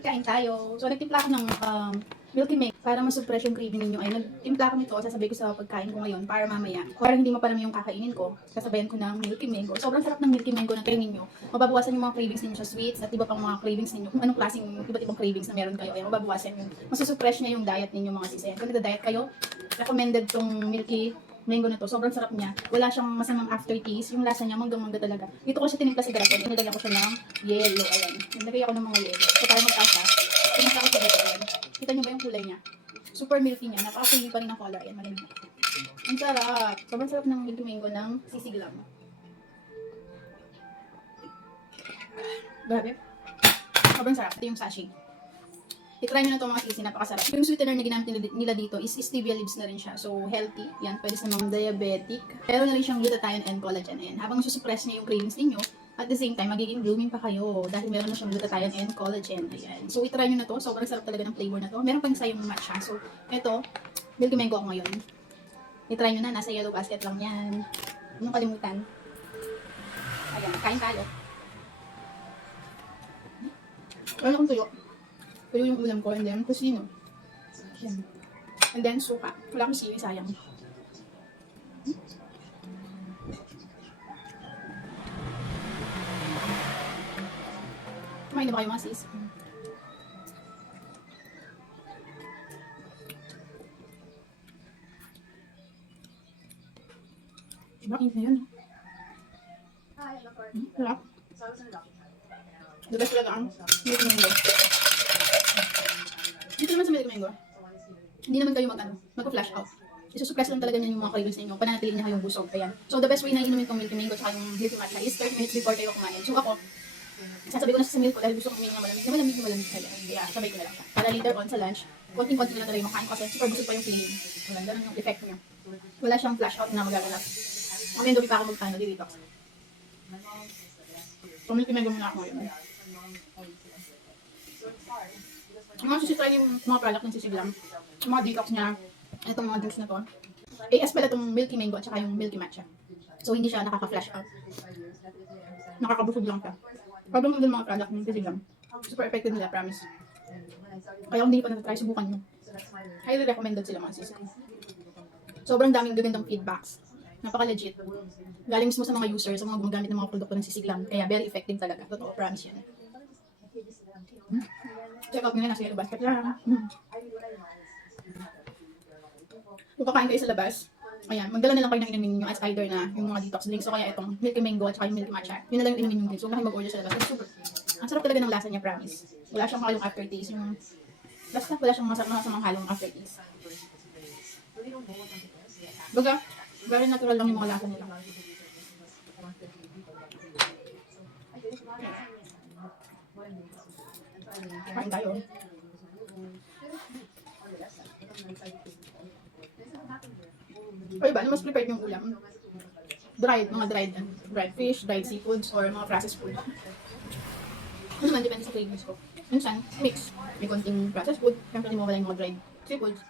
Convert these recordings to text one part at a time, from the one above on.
kain tayo. So, nagtimpla ako ng Milky Make para masuppress yung craving ninyo. Ay, nagtimpla ko nito, sasabay ko sa pagkain ko ngayon para mamaya. Para hindi maparami yung kakainin ko, sasabayan ko ng Milky Mango. Sobrang sarap ng Milky Mango na kainin nyo. Mababawasan yung mga cravings ninyo sa sweets at iba pang mga cravings ninyo. Kung anong klaseng iba't ibang cravings na meron kayo, ay mababawasan yung masusuppress niya yung diet ninyo mga sis. Kung nagda-diet kayo, recommended tong Milky Mango na to. Sobrang sarap niya. Wala siyang masamang aftertaste. Yung lasa niya, manggang-mangga talaga. Dito ko siya tinimpla sa garapon. Nilagyan ko siya ng yellow. Ayan. Nilagay ako ng mga yellow. So, para magkasa. Tinimpla ko siya dito. Ayan. Kita niyo ba yung kulay niya? Super milky niya. Napaka-creamy pa rin ang color. Ayan, malamig. Ang sarap. Sobrang sarap ng Milky Mango ng sisig lang. Grabe. Sobrang sarap. Ito yung sachet. I-try nyo na ito mga sisi, napakasarap. Yung sweetener na ginamit nila dito is stevia leaves na rin siya. So, healthy. Yan, pwede sa mga diabetic. Pero na rin siyang glutathione and collagen. Ayan. Habang susuppress niya yung cravings ninyo, at the same time, magiging blooming pa kayo. Dahil meron na siyang glutathione and collagen. Ayan. So, i-try nyo na to. Sobrang sarap talaga ng flavor na to. Meron pang isa yung matcha. So, ito, Milky Mango ako ngayon. I-try nyo na. Nasa yellow basket lang yan. Huwag nyo kalimutan. Ayan, kain tayo. Wala akong tuyo. Pero yung ulam ko, and then kusino. Yan. And then suka. Wala akong sili, sayang. Kumain na ba kayo mga sis? Diba? Init na yun. Sarap. The best talaga ang Milky Mango. Dito naman sa Milky Mango, hindi naman kayo mag-flash out. Isusuppress lang talaga niya yung mga cravings ninyo. Pananatili niya kayong busog. Ayan. So, the best way na inumin tong Milky Mango at yung Milky Matcha is 30 minutes before kayo kumain. So, ako, sasabi ko na sa milk ko dahil gusto ko kumain ng malamig. Malamig. Kaya, sabay ko na lang siya. Para later on sa lunch, konting-konti na lang talaga yung makain ko kasi super busog pa yung feeling. Ganun yung effect niya. Wala siyang flash out na magaganap. Mamaya gabi pa ako magkano, di-detox. So, Milky Mango muna ako ngayon. Mga susitry yung mga product ng sisiglam. Yung mga detox niya, itong mga juice na to. AS pala itong Milky Mango at saka yung Milky Matcha. So, hindi siya nakaka-flash out. Nakakabusog lang siya. Problem mo din mga product ng sisiglam. Super effective nila, promise. Kaya kung hindi pa na-try, subukan nyo. Highly recommended sila mga sis. Sobrang daming gagandang feedbacks. Napaka-legit. Galing mismo sa mga users, sa mga gumagamit ng mga produkto ng sisiglam. Kaya very effective talaga. Totoo, promise yan. Check out nyo na, nasa yellow basket lang. Kung kakain kayo sa labas, ayan, magdala na lang kayo ng inumin nyo as either na yung mga detox drinks o kaya itong Milky Mango at saka yung Milky Matcha. Yun na lang yung inumin nyo drinks. Huwag na kayo mag-order sa labas. Kasi super. Ang sarap talaga ng lasa niya, promise. Wala siyang halong aftertaste. Basta wala siyang masamang halong aftertaste. Baga, very natural lang yung mga lasa nila. Kain tayo. Ay ba, ano mas prepared yung ulam? Mga dried fish, dried seafoods, or mga processed food. Ano naman, depende sa cravings ko. Minsan, mix. May konting processed food, kaya hindi mo wala yung mga dried seafoods.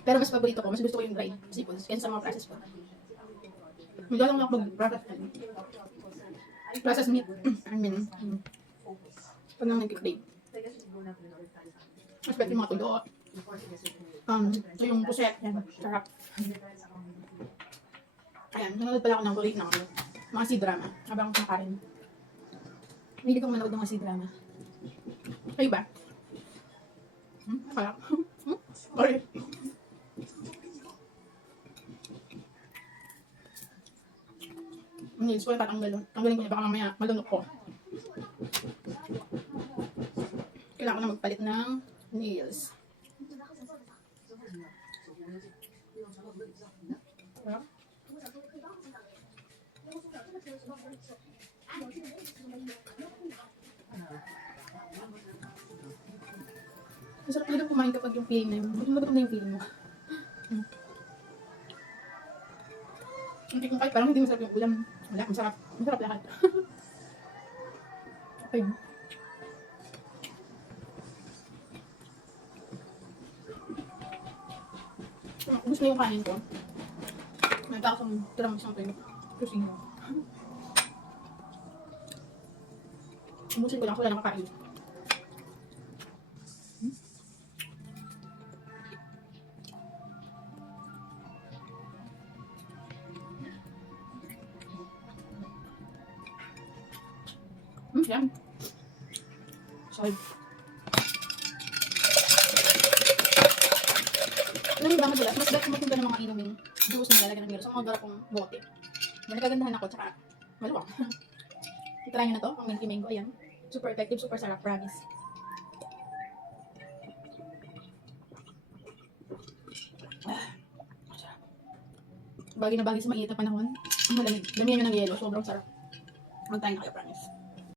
Pero mas paborito ko, mas gusto ko yung dried seafoods kaysa sa mga processed food. Hindi lang ako mag-processed food. Processed meat. I mean, pag nang nag-crave. Mas pwede yung mga tuyo. So yung puset, yan, sarap. Ayan, nanonood pala ako ng kulit ng mga C-drama habang kumakain. Hindi ko manood ng mga C-drama. Kayo ba? Kaya? Sorry. Nails ko yung tatanggalin. Tanggalin ko niya baka mamaya malunok ko. Kailangan ko na magpalit ng nails. Masarap talaga kumain kapag yung feeling na yun. Gutom na yung feeling mo. Hindi kung kahit parang hindi masarap yung ulam. Wala, masarap. Masarap lahat. Okay. Gusto na yung kanin ko. Nagkakasang tirang isang tayo. Kusino. Umusin ko lang, wala nakakain. Yan. Sorry. Alam mo ba madalas, mas dahil kumapunta ng mga inuming juice na nilalagyan ng milo sa mga garapong bote. Yan, nagagandahan ako, tsaka maluwang. Itry nyo na to, ang Milky Mango, ayan. Super effective, super sarap, promise. Masarap. Bagay na bagay sa mainit na panahon. Ang malamig. Damihan nyo ng yelo, sobrang sarap. Mag-try na kayo, promise.